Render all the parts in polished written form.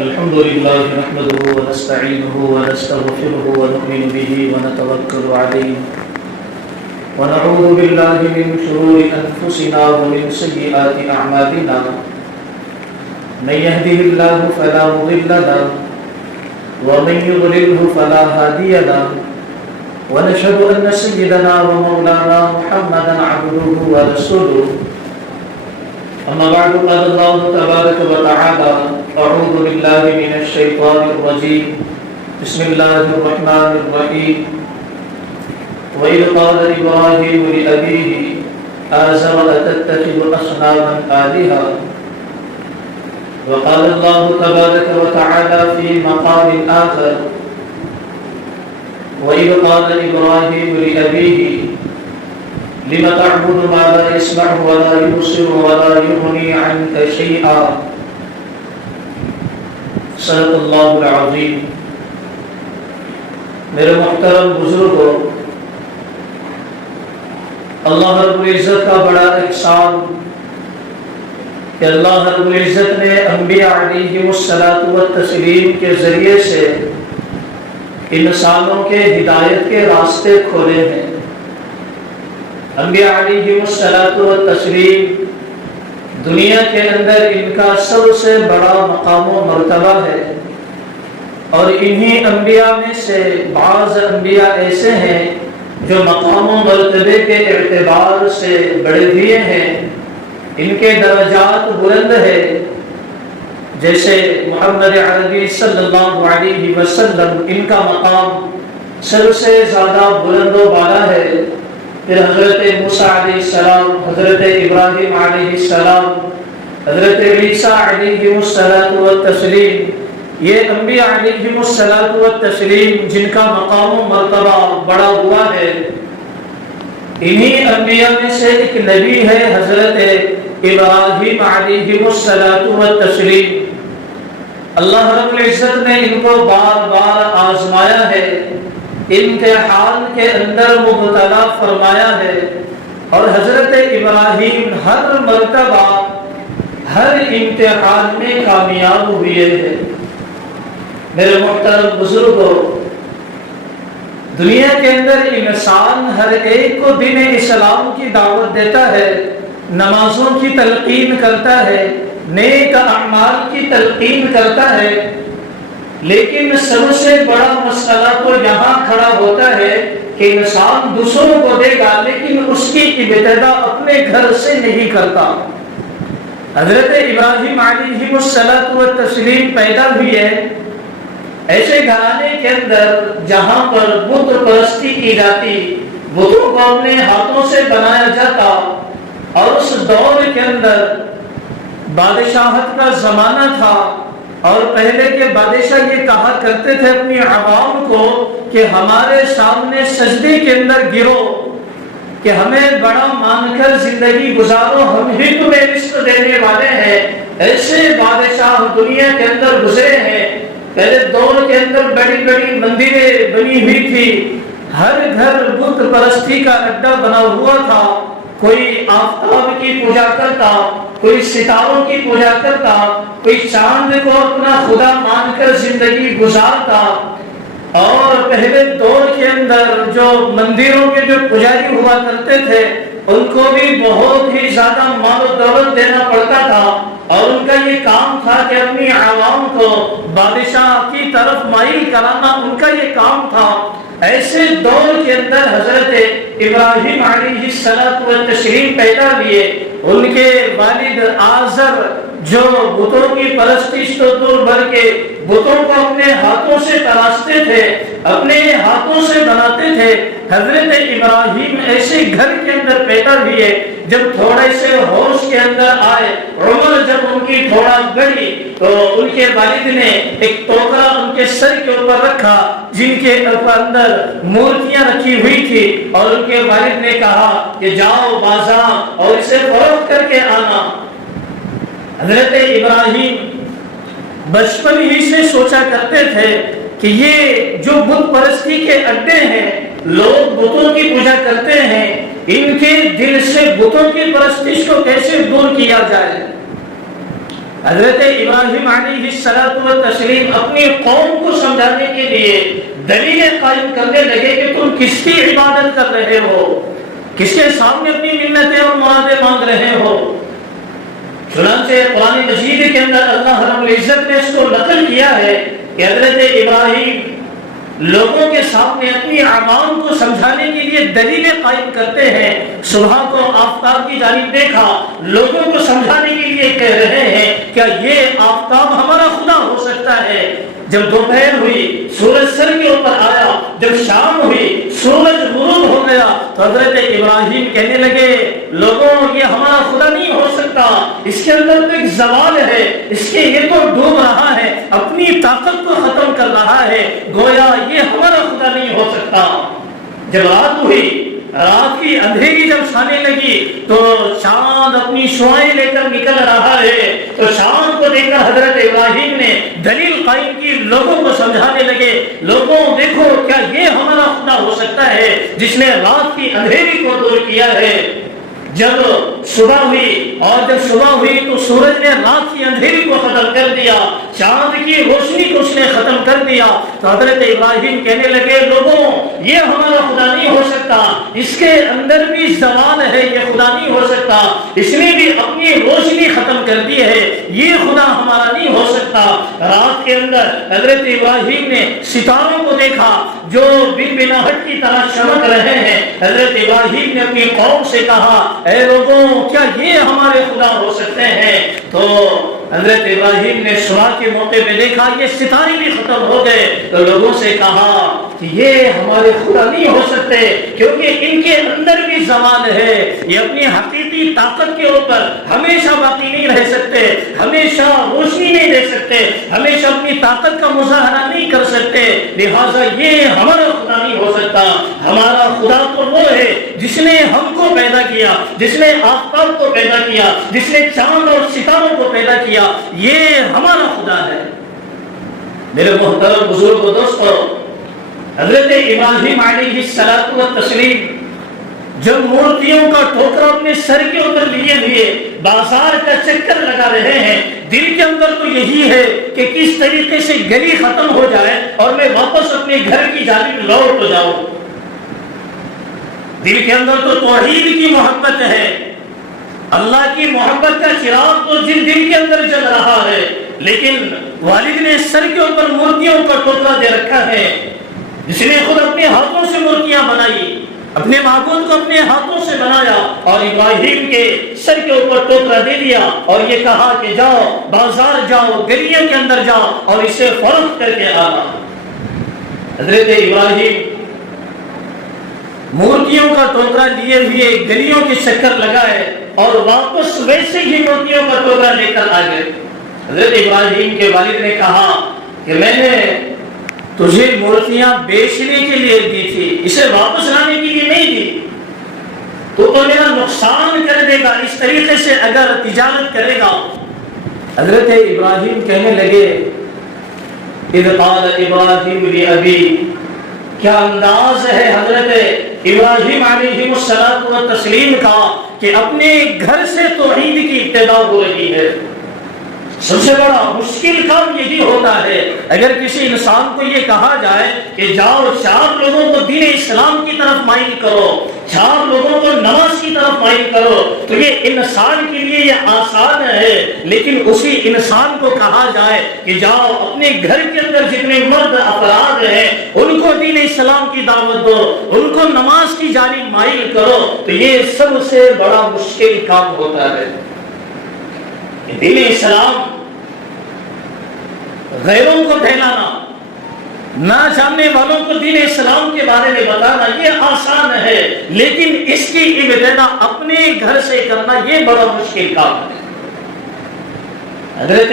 الحمد لله نحمده ونستعينه ونستغفره ونؤمن به ونتوكل عليه ونعوذ بالله من شرور أنفسنا ومن سيئات أعمالنا من يهده الله فلا مضل له ومن يضلله فلا هادي له ونشهد أن سيدنا ومولانا محمدا عبده ورسوله أما بعد قال الله تبارك وتعالى أعوذ بالله من الشيطان الرجيم بسم الله الرحمن الرحيم وإذ قال إبراهيم لأبيه آزر أتتخذ أصناما آلهة وقال الله تبارك وتعالى في مقام آخر وإذ قال إبراهيم لأبيه لم تعبد ما لا يسمع ولا يبصر ولا يغني عنك شيئا صدق اللہ العظیم۔ میرے محترم بزرگوں، اللہ رب العزت کا بڑا احسان کہ اللہ رب العزت نے انبیاء علیہ السلام کے ذریعے سے انسانوں کے ہدایت کے راستے کھولے ہیں۔ انبیاء علیہ السلام دنیا کے اندر ان کا سب سے بڑا مقام و مرتبہ ہے، اور انہی انبیاء میں سے بعض انبیاء ایسے ہیں جو مقام و مرتبے کے اعتبار سے بڑے ہوئے ہیں، ان کے درجات بلند ہے، جیسے محمد عربی صلی اللہ علیہ وسلم، ان کا مقام سب سے زیادہ بلند و بالا ہے۔ پھر حضرت موسیٰ علیہ السلام، حضرت ابراہیم علیہ السلام، حضرت عیسیٰ علیہ السلام، یہ انبیاء علیہ السلام جن کا مقام و مرتبہ بڑا ہوا ہے، انہی انبیاء میں سے ایک نبی ہے حضرت ابراہیم علیہ السلام۔ اللہ رب العزت نے ان کو بار بار آزمایا ہے، امتحان کے اندر مبتلا فرمایا ہے، اور حضرت ابراہیم ہر مرتبہ ہر امتحان میں کامیاب ہوئے ہیں۔ میرے محترم بزرگوں، دنیا کے اندر انسان ہر ایک کو دین اسلام کی دعوت دیتا ہے، نمازوں کی تلقین کرتا ہے، نیک اعمال کی تلقین کرتا ہے، لیکن سب سے بڑا مسئلہ تو یہاں کھڑا ہوتا ہے کہ انسان دوسروں کو دے گا لیکن اس کی ابتدا اپنے گھر سے نہیں کرتا۔ حضرت ابراہیم علیہ السلام پیدا ہوئے ایسے گھرانے کے اندر جہاں پر بت پرستی کی جاتی، بتوں کو اپنے ہاتھوں سے بنایا جاتا، اور اس دور کے اندر بادشاہت کا زمانہ تھا، اور پہلے کے بادشاہ یہ کہا کرتے تھے اپنی عوام کو کہ ہمارے سامنے سجدے کے اندر گرو، کہ ہمیں بڑا مان کر زندگی گزارو، ہم ہی تمہیں رزق دینے والے ہیں۔ ایسے بادشاہ دنیا کے اندر گزرے ہیں۔ پہلے دور کے اندر بڑی بڑی مندریں بنی ہوئی تھی، ہر گھر بت پرستی کا اڈا بنا ہوا تھا، کوئی آفتاب کی پوجا کرتا، کوئی ستاروں کی پوجا کرتا، کوئی چاند کو اپنا خدا مان کر زندگی گزارتا۔ اور پہلے دور کے اندر جو مندروں کے جو پجاری ہوا کرتے تھے، ان کو بھی بہت ہی زیادہ مال و دولت دینا پڑتا تھا، اور ان کا یہ کام تھا کہ اپنی عوام کو بادشاہ کی طرف مائل کرانا، ان کا یہ کام تھا۔ ایسے دور کے اندر حضرت ابراہیم علیہ السلام پیدا ہوئے۔ ان کے والد آزر جو بتوں کی پرستش تو دور بھر کے بتوں کو اپنے ہاتھوں سے تراشتے تھے، اپنے ہاتھوں سے بناتے تھے، حضرت ابراہیم ایسے گھر کے اندر پیدا ہوئے۔ جب تھوڑے سے ہوش کے اندر آئے، عمر جب ان کی تھوڑا بڑھی، تو ان کے والد نے ایک ٹوکرا ان کے سر کے اوپر رکھا جن کے اندر مورتیاں رکھی ہوئی تھی، اور ان کے والد نے کہا کہ جاؤ بازار اور اسے فروخت کر کے آنا۔ حضرت ابراہیم بچپن ہی سے سوچا کرتے تھے کہ یہ جو بت پرستی کے اڈے ہیں، لوگ بتوں کی پوجا کرتے ہیں، ان کے دل سے بتوں کی پرستش کو کیسے دور کیا جائے۔ حضرت ابراہیم علیہ السلام اپنی قوم کو سمجھانے کے لیے دلیلیں قائم کرنے لگے کہ تم کس کی عبادت کر رہے ہو، کس کے سامنے اپنی منتیں اور مرادیں مانگ رہے ہو۔ چنانچہ قرآن مجید کے اندر اللہ رب العزت نے اس کو نقل کیا ہے کہ حضرت ابراہیم لوگوں کے سامنے اپنی عوام کو سمجھانے کے لیے دلیلیں قائم کرتے ہیں۔ صبح کو آفتاب کی جانب دیکھا، لوگوں کو سمجھانے کے لیے کہہ رہے ہیں کیا یہ آفتاب ہمارا خدا ہو سکتا ہے؟ جب دوپہر ہوئی سورج سر کے اوپر آیا، جب شام ہوئی سورج غروب ہو گیا تو حضرت ابراہیم کہنے لگے لوگوں یہ ہمارا خدا نہیں ہو سکتا، اس کے اندر تو ایک زوال ہے، اس کے یہ تو ڈوب رہا ہے، اپنی طاقت کو ختم کر رہا ہے، گویا یہ ہمارا خدا نہیں ہو سکتا۔ جب رات ہوئی، رات کی اندھیری جب چھانے لگی تو چاند اپنی شعائیں لے کر نکل رہا ہے، تو چاند کو دیکھ کر حضرت ابراہیم نے دلیل قائم کی، لوگوں کو سمجھانے لگے لوگوں دیکھو کیا یہ ہمارا خدا ہو سکتا ہے جس نے رات کی اندھیری کو دور کیا ہے۔ جب صبح ہوئی اور جب صبح ہوئی تو سورج نے رات کی اندھیری کو ختم کر دیا، چاند کی روشنی کو اس نے ختم کر دیا، تو حضرت ابراہیم کہنے لگے لوگوں یہ ہمارا خدا نہیں ہو سکتا، اس کے اندر بھی زوال ہے، یہ خدا نہیں ہو سکتا، اس نے بھی اپنی روشنی ختم کر دی ہے، یہ خدا ہمارا نہیں ہو سکتا۔ رات کے اندر حضرت ابراہیم نے ستاروں کو دیکھا جو بن بناہٹ کی طرح چمک رہے ہیں۔ حضرت ابراہیم نے اپنی قوم سے کہا اے لوگوں کیا یہ ہمارے خدا ہو سکتے ہیں؟ تو حضرت ابراہیم نے صبح کے موقع پہ دیکھا یہ ستارے بھی ختم ہو گئے، تو لوگوں سے کہا کہ یہ ہمارے خدا نہیں ہو سکتے کیونکہ ان کے اندر بھی زوال ہے، یہ اپنی حقیقی طاقت کے اوپر ہمیشہ باقی نہیں رہ سکتے، ہمیشہ روشنی نہیں دے سکتے، ہمیشہ اپنی طاقت کا مظاہرہ نہیں کر سکتے، لہٰذا یہ ہمارا خدا نہیں ہو سکتا۔ ہمارا خدا تو وہ ہے جس نے ہم کو پیدا کیا، جس نے آفتاب کو پیدا کیا، جس نے چاند اور ستاروں کو پیدا کیا، یہ ہمارا خدا ہے۔ میرے محترم بزرگ و دوستو، حضرت ابراہیم علیہ السلام جب مورتیوں کا ٹھوکرا اپنے سر کے اوپر لیے بازار کا چکر لگا رہے ہیں، دل کے اندر تو یہی ہے کہ کس طریقے سے گلی ختم ہو جائے اور میں واپس اپنے گھر کی جانب لوٹ جاؤں۔ دل کے اندر تو توحید کی محبت ہے، اللہ کی محبت کا چراغ تو جن دل کے اندر جل رہا ہے، لیکن والد نے سر کے اوپر مورتیوں کا ٹوکرا دے رکھا ہے، جس نے خود اپنے ہاتھوں سے مورتیاں بنائی، اپنے معبود کو اپنے ہاتھوں سے بنایا اور ابراہیم کے سر کے اوپر ٹوکرا دے دیا اور یہ کہا کہ جاؤ بازار جاؤ، گلیوں کے اندر جاؤ اور اسے فروخت کر کے آنا۔ حضرت ابراہیم مورتیوں کا ٹوکرا لیے ہوئے گلیوں کے چکر لگائے اور واپس ویسے ہی مورتیوں کا ٹوکرا لے کر آ گئے۔ حضرت ابراہیم کے والد نے کہا کہ میں نے تجھے مورتیاں بیچنے کے لیے دی تھی، اسے واپس لانے کے لیے نہیں دی، تو میرا نقصان کر دے گا اس طریقے سے اگر تجارت کرے گا۔ حضرت ابراہیم کہنے لگے اذ قال ابراہیم لابی، کیا انداز ہے حضرت ابراہیم علیہ السلام کا کہ اپنے گھر سے توحید کی ابتدا ہو رہی ہے۔ سب سے بڑا مشکل کام یہی ہوتا ہے، اگر کسی انسان کو یہ کہا جائے کہ جاؤ 4 لوگوں کو دین اسلام کی طرف مائل کرو، 4 لوگوں کو نماز کی طرف مائل کرو، تو یہ انسان کے لیے یہ آسان ہے، لیکن اسی انسان کو کہا جائے کہ جاؤ اپنے گھر کے اندر جتنے مرد افراد ہیں ان کو دین اسلام کی دعوت دو، ان کو نماز کی جانب مائل کرو، تو یہ سب سے بڑا مشکل کام ہوتا ہے۔ دین اسلام غیروں کو پھیلانا، نہ جاننے والوں کو دین اسلام کے بارے میں بتانا یہ آسان ہے، لیکن اس کی ابتدا اپنے گھر سے کرنا یہ بڑا مشکل کام ہے۔ حضرت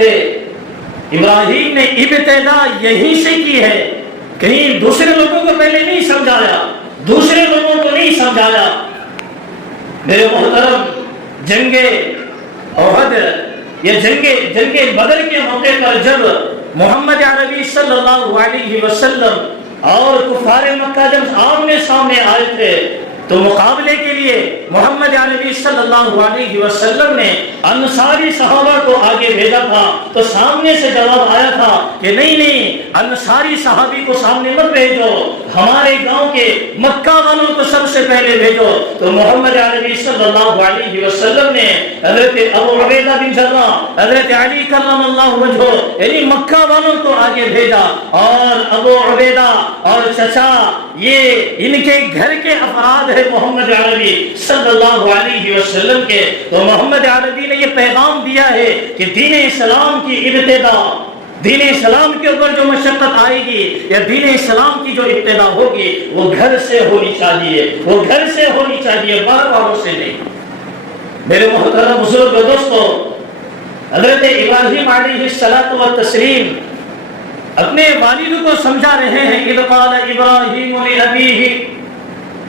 ابراہیم نے ابتدا یہیں سے کی ہے، کہیں دوسرے لوگوں کو پہلے نہیں سمجھایا، دوسرے لوگوں کو نہیں سمجھایا۔ میرے محترم، جنگ احد یا جنگ بدر کے موقع پر جب محمد عربی صلی اللہ علیہ وسلم اور کفار مکہ جب آمنے سامنے آئے تھے تو مقابلے کے لیے محمد عربی صلی اللہ علیہ وسلم نے انصاری صحابہ کو آگے بھیجا تھا، تو سامنے سے جواب آیا تھا کہ نہیں انصاری صحابی کو سامنے مت بھیجو، ہمارے گاؤں کے مکہ والوں کو سب سے پہلے بھیجو۔ تو محمد عربی صلی اللہ علیہ وسلم نے حضرت ابو عبیدہ بن جراح، حضرت علی کرم اللہ وجہہ، یعنی مکہ والوں کو آگے بھیجا، اور ابو عبیدہ اور چچا یہ ان کے گھر کے افراد ہے محمد عربی صلی اللہ علیہ وسلم کے۔ تو محمد عربی نے یہ پیغام دیا ہے کہ دین اسلام کی ابتدا، دین اسلام کے اوپر جو مشقت آئے گی یا دین اسلام کی جو ابتدا ہوگی وہ گھر سے ہونی چاہیے، وہ گھر سے ہونی چاہیے، باہر والوں سے نہیں۔ میرے محترم بزرگ دوستو، حضرت ابراہیم علیہ الصلوۃ والتسلیم اپنے والد کو سمجھا رہے ہیں، اذ قال ابراہیم لابیہ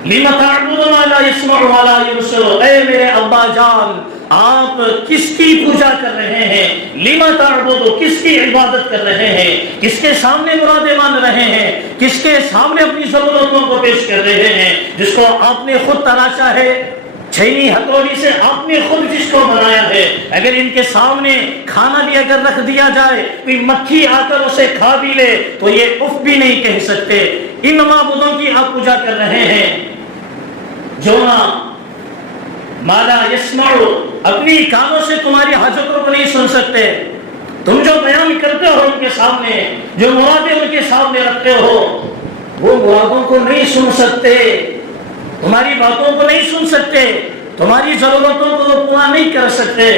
لم تعبد ما لا يسمع ولا يبصر، اے میرے ابا جان آپ کس کی پوجا کر رہے ہیں، لم تعبد کس کی عبادت کر رہے ہیں، کس کے سامنے مرادیں مان رہے ہیں، کس کے سامنے اپنی ضرورتوں کو پیش کر رہے ہیں، جس کو آپ نے خود تراشا ہے، چھینی ہتھوڑی سے آپ نے خود جس کو بنایا ہے، اگر ان کے سامنے کھانا بھی اگر رکھ دیا جائے کوئی مکھی آ کر اسے کھا بھی لے تو یہ اف بھی نہیں کہہ سکتے۔ ان معبودوں کی آپ پوجا کر رہے ہیں جو نہ مالا یسمع، اپنی کانوں سے تمہاری حاجتوں کو نہیں سن سکتے، تم جو بیان کرتے ہو ان کے سامنے، جو مرادیں ان کے سامنے رکھتے ہو وہ مرادوں کو نہیں سن سکتے، تمہاری باتوں کو نہیں سن سکتے، تمہاری ضرورتوں کو وہ پورا نہیں کر سکتے۔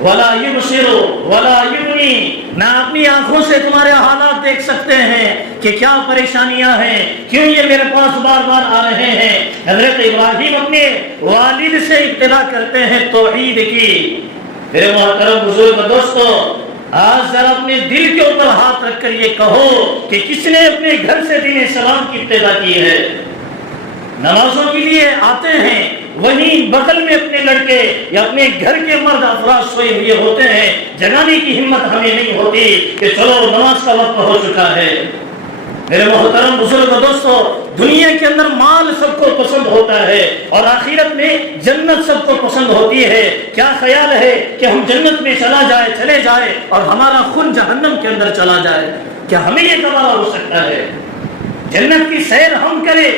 ولا یبصر ولا یغنی، نہ اپنی آنکھوں سے تمہارے حالات دیکھ سکتے ہیں کہ کیا پریشانیاں ہیں، کیوں یہ میرے پاس بار بار آ رہے ہیں۔ حضرت ابراہیم اپنے والد سے ابتدا کرتے ہیں توحید کی۔ میرے محترم بزرگ دوستو، آج ذرا اپنے دل کے اوپر ہاتھ رکھ کر یہ کہو کہ کس نے اپنے گھر سے دین اسلام کی ابتدا کی ہے۔ نمازوں کے لیے آتے ہیں، وہیں بغل میں اپنے لڑکے یا اپنے گھر کے مرد افراد سوئے ہوئے ہوتے ہیں، جگانے کی ہمت ہمیں نہیں ہوتی کہ چلو نماز کا وقت ہو چکا ہے۔ میرے محترم بزرگ دوستو، دنیا کے اندر مال سب کو پسند ہوتا ہے اور آخرت میں جنت سب کو پسند ہوتی ہے۔ کیا خیال ہے کہ ہم جنت میں چلے جائے اور ہمارا خون جہنم کے اندر چلا جائے؟ کیا ہمیں یہ گوارا ہو سکتا ہے؟ جنت کی سیر ہم کریں،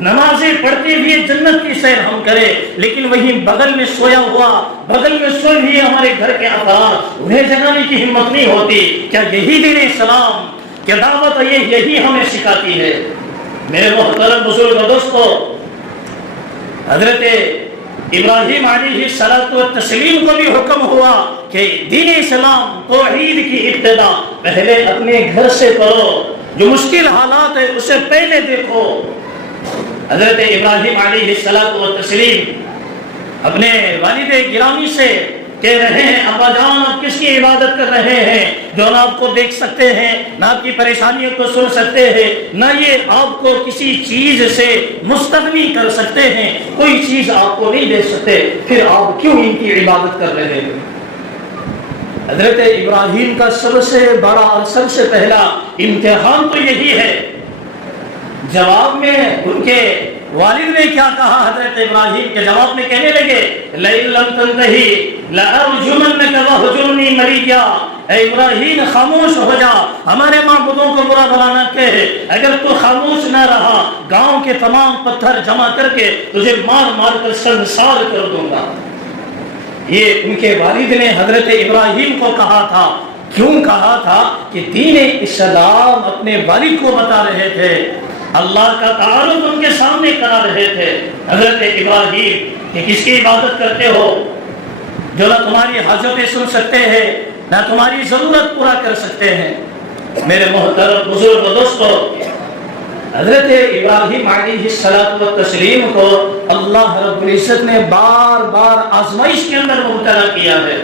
نمازیں پڑھتے ہوئے جنت کی سیر ہم کریں، لیکن وہیں بغل میں سویا ہوا، بغل میں سوئے ہوئے ہمارے گھر کے افراد، انہیں جگانے کی ہمت نہیں ہوتی۔ کیا یہی دین اسلام، کیا دعوت یہی ہمیں سکھاتی ہے؟ میرے محترم بزرگ دوستو، حضرت ابراہیم علیہ الصلوۃ والتسلیم کو بھی حکم ہوا کہ دین اسلام توحید کی ابتدا پہلے اپنے گھر سے کرو، جو مشکل حالات ہے اسے پہلے دیکھو۔ حضرت ابراہیم علیہ الصلوۃ والتسلیم اپنے والد گرامی سے کہہ رہے ہیں، ابا جان آپ کس کی عبادت کر رہے ہیں جو نہ آپ کو دیکھ سکتے ہیں، نہ آپ کی پریشانیوں کو سن سکتے ہیں، نہ یہ آپ کو کسی چیز سے مستغنی کر سکتے ہیں، کوئی چیز آپ کو نہیں دے سکتے، پھر آپ کیوں ان کی عبادت کر رہے ہیں؟ حضرت ابراہیم کا سب سے بڑا اور سب سے پہلا امتحان تو یہی ہے۔ جواب میں ان کے والد نے کیا کہا؟ حضرت ابراہیم کے جواب میں کہنے لگے، لَئِن لَمْ تَنْتَهِ لَأَرْجُمَنَّكَ وَاهْجُرْنِي مَلِيًّا، اے ابراہیم خاموش ہو جا، ہمارے معبودوں کو برا بھلا نہ کہے، اگر تو خاموش نہ رہا گاؤں کے تمام پتھر جمع کر کے تجھے مار مار کر سنسار کر دوں گا۔ یہ ان کے والد نے حضرت ابراہیم کو کہا تھا۔ کیوں کہا تھا؟ کہ دین اسلام اپنے والد کو بتا رہے تھے، اللہ کا تعارف ان کے سامنے کرا رہے تھے۔ حضرت ابراہیم کہ کس کی عبادت کرتے ہو جو نہ تمہاری حاجتیں سن سکتے ہیں، نہ تمہاری ضرورت پورا کر سکتے ہیں۔ میرے محترم بزرگ دوستو، حضرت ابراہیم علیہ الصلوۃ والتسلیم کو اللہ رب العزت نے بار بار آزمائش کے اندر مبتلا کیا ہے۔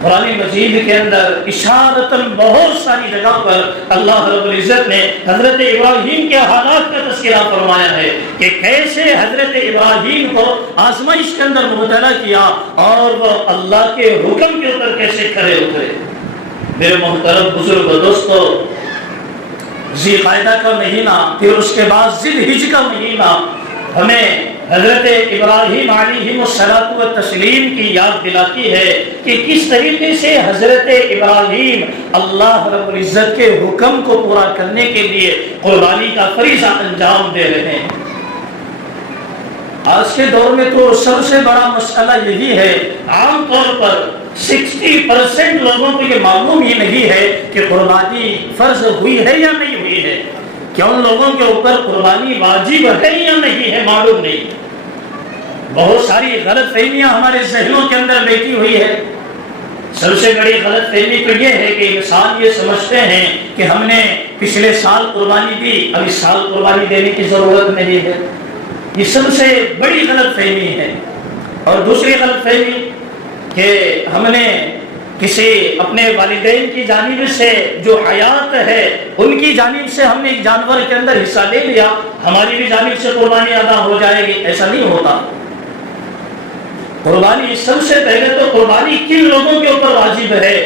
قرآن مجید کے اندر اشارتاً بہت ساری جگہ پر اللہ رب العزت نے حضرت ابراہیم کے حالات کا تذکرہ فرمایا ہے کہ کیسے حضرت ابراہیم کو آزمائش کے اندر مبتلا کیا اور وہ اللہ کے حکم کے اوپر کیسے کھڑے اترے۔ میرے محترم بزرگ دوستو، ذی القعدہ کا مہینہ، پھر اس کے بعد ذی الحجہ کا مہینہ ہمیں حضرت ابراہیم علیہ الصلوۃ والتسلیم کی یاد دلاتی ہے کہ کس طریقے سے حضرت ابراہیم اللہ رب العزت کے حکم کو پورا کرنے کے لیے قربانی کا فریضہ انجام دے رہے ہیں۔ آج کے دور میں تو سب سے بڑا مسئلہ یہی ہے، عام طور پر 60% لوگوں کو یہ معلوم ہی نہیں ہے کہ قربانی فرض ہوئی ہے یا نہیں ہوئی ہے، کیا ان لوگوں کے اوپر قربانی واجب ہے یا نہیں ہے معلوم نہیں۔ بہت ساری غلط فہمیاں ہمارے ذہنوں کے اندر بیٹھی ہوئی ہے۔ سب سے بڑی غلط فہمی تو یہ ہے کہ انسان یہ سمجھتے ہیں کہ ہم نے پچھلے سال قربانی دی، اب اس سال قربانی دینے کی ضرورت نہیں ہے، یہ سب سے بڑی غلط فہمی ہے۔ اور دوسری غلط فہمی کہ ہم نے کسی اپنے والدین کی جانب سے جو حیات ہے ان کی جانب سے ہم نے ایک جانور کے اندر حصہ لے لیا، ہماری بھی جانب سے قربانی ادا ہو جائے گی، ایسا نہیں ہوتا۔ قربانی سب سے پہلے تو قربانی کن لوگوں کے اوپر واجب ہے؟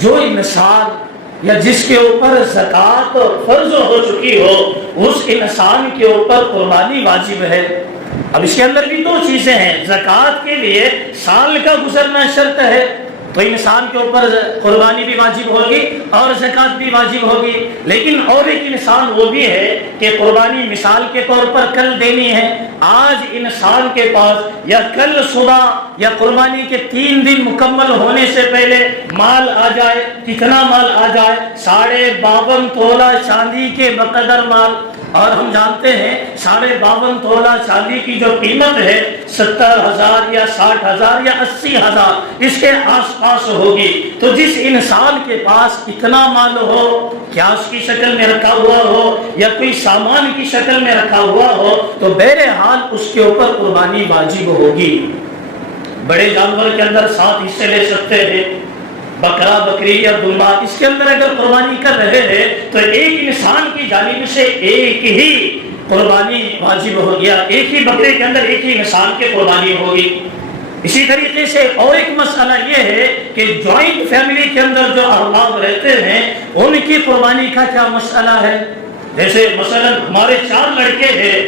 جو انسان یا جس کے اوپر زکوٰۃ فرض ہو چکی ہو اس انسان کے اوپر قربانی واجب ہے۔ اب اس کے اندر بھی دو چیزیں ہیں، زکوٰۃ کے لیے سال کا گزرنا شرط ہے تو انسان کے اوپر قربانی بھی واجب ہوگی اور زکوٰۃ بھی واجب ہوگی، لیکن اور ایک انسان وہ بھی ہے کہ قربانی مثال کے طور پر کل دینی ہے، آج انسان کے پاس یا کل صبح یا قربانی کے 3 دن مکمل ہونے سے پہلے مال آ جائے، کتنا مال آ جائے؟ 52.5 تولہ چاندی کے بقدر مال، اور ہم جانتے ہیں 52.5 تولہ چاندی کی جو قیمت ہے 70,000 یا 60,000 یا 80,000 اس کے آس پاس ہوگی۔ تو جس انسان کے پاس اتنا مال ہو، کیش کی شکل میں رکھا ہوا ہو یا کوئی سامان کی شکل میں رکھا ہوا ہو، تو بہرحال اس کے اوپر قربانی واجب ہوگی۔ بڑے جانور کے اندر 7 حصے لے سکتے ہیں، بکرا بکری یا دمبا، اس کے اندر اگر قربانی کر رہے ہیں تو ایک انسان کی جانب سے ایک ہی قربانی واجب ہو گیا، ایک ہی بکرے کے اندر ایک ہی انسان کی قربانی ہوگی۔ اسی طریقے سے اور ایک مسئلہ یہ ہے کہ جوائنٹ فیملی کے اندر جو احباب رہتے ہیں ان کی قربانی کا کیا مسئلہ ہے؟ جیسے مثلا ہمارے 4 لڑکے ہیں،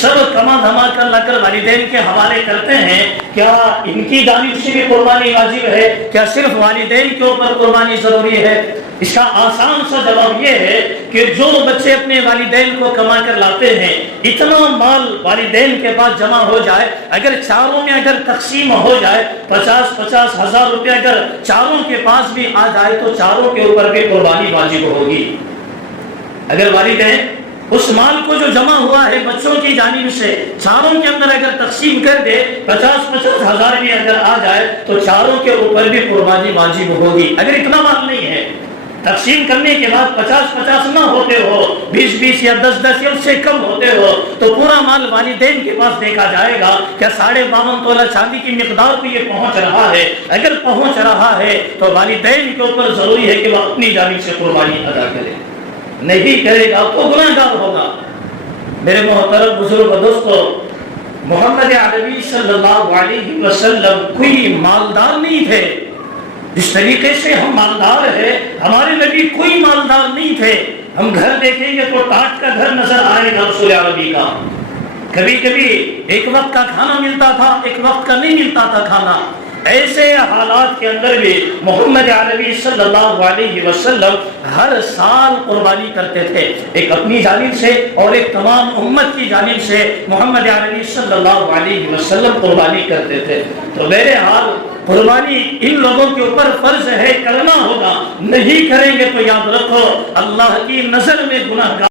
سب کما دھما کر لا کر والدین کے حوالے کرتے ہیں، کیا ان کی جانب سے بھی قربانی واجب ہے؟ کیا صرف والدین کے اوپر قربانی ضروری ہے؟ اس کا آسان سا جواب یہ ہے کہ جو بچے اپنے والدین کو کما کر لاتے ہیں، اتنا مال والدین کے پاس جمع ہو جائے، اگر چاروں میں اگر تقسیم ہو جائے 50-50 ہزار روپے اگر چاروں کے پاس بھی آ جائے تو چاروں کے اوپر بھی قربانی واجب ہوگی۔ اگر والدین اس مال کو جو جمع ہوا ہے بچوں کی جانب سے چاروں کے اندر اگر تقسیم کر دے 50-50 ہزار بھی اگر آ جائے تو چاروں کے اوپر بھی قربانی واجب ہوگی۔ اگر اتنا مال نہیں ہے، تقسیم کرنے کے بعد 50-50 نہ ہوتے ہو، 20-20 یا 10-10 یا اس سے کم ہوتے ہو، تو پورا مال والدین کے پاس دیکھا جائے گا کہ 52.5 تولہ چاندی کی مقدار پہ یہ پہنچ رہا ہے۔ اگر پہنچ رہا ہے تو والدین کے اوپر ضروری ہے کہ وہ اپنی جانب سے قربانی ادا کرے، نہیں کرے گا تو گناہگار ہوگا۔ میرے محترم بزرگ و دوستو، محمد عربی صلی اللہ علیہ وسلم کوئی مالدار نہیں تھے، جس طریقے سے ہم مالدار ہیں ہمارے نبی کوئی مالدار نہیں تھے۔ ہم گھر دیکھیں گے تو ٹاٹ کا گھر نظر آئے گا رسول عربی کا، کبھی کبھی ایک وقت کا کھانا ملتا تھا، ایک وقت کا نہیں ملتا تھا کھانا۔ ایسے حالات کے اندر بھی محمد عربی صلی اللہ علیہ وسلم ہر سال قربانی کرتے تھے، ایک اپنی جانب سے اور ایک تمام امت کی جانب سے محمد عربی صلی اللہ علیہ وسلم قربانی کرتے تھے۔ تو بہرحال قربانی ان لوگوں کے اوپر فرض ہے، کرنا ہوگا، نہیں کریں گے تو یاد رکھو اللہ کی نظر میں گناہگار